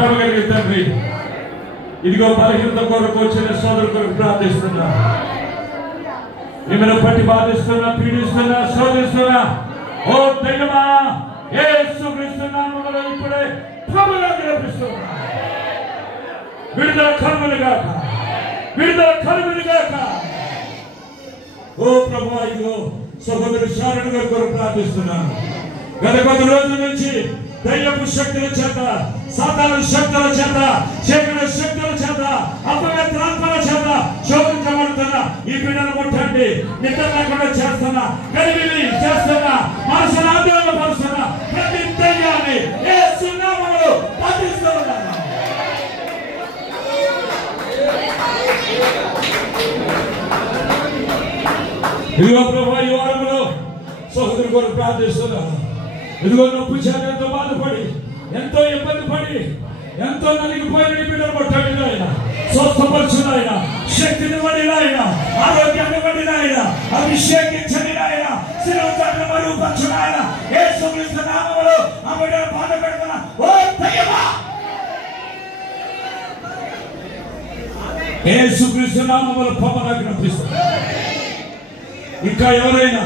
ప్రేమ కలిగిన తండ్రి, ఇదిగో బలహీనత కొరకు వచ్చిన సోదరు కొరకు ప్రార్థిస్తున్నా. మిమ్మల్ని పట్టి బాధిస్తున్నా, పీడిస్తున్నా, శోధిస్తున్నా ఓ దైవమా, యేసుక్రీస్తు నామములో ఇప్పుడే ప్రభువుగా విలపిస్తున్నా. విడుదల కలుగునుగాక, విడుదల కలుగునుగాక. ఓ ప్రభువా, ఇదిగో సహోదరు శారణ్ గారి కొరకు ప్రార్థిస్తున్నాను. గత కొద్ది రోజుల నుంచి దయ్యపు శక్తుల చేత, సాతాను శక్తుల చేత, చీకటి శక్తుల చేత, అపవిత్రాత్మల చేత శోధించబడుతున్న ఈ బిడ్డను ముట్టండి. నిద్ర లేకుండా చేస్తున్నా, గలిబిలి చేస్తున్నా, మనసును ఆందోళన పరుస్తున్నా ప్రతి దయ్యాన్ని యేసు నామములో బంధిస్తున్నాను. ఇదిగో ప్రభువా, ఈ వారంలో సహోదరు కొరకు ప్రార్థిస్తున్నాను. ఇదిగో నొప్పి చేత ఎంతో బాధపడి, ఎంతో ఇబ్బంది పడి, ఎంతో నలిగిపోయిన బిడ్డను ముట్టండి ఆయన. స్వస్థపరచును ఆయన, శక్తిని పడి ఆయన, ఆరోగ్యాన్ని పడి ఆయన, అభిషేకించని ఆయన, శిలువను మరుగుపరచును ఆయన. యేసుక్రీస్తు నామములో ఆ బిడ్డను బాధ పెడుతున్నా. ఓ దయ్యమా, యేసుక్రీస్తు నామములో పాపనాజ్ఞాపిస్తున్నా. ఇంకా ఎవరైనా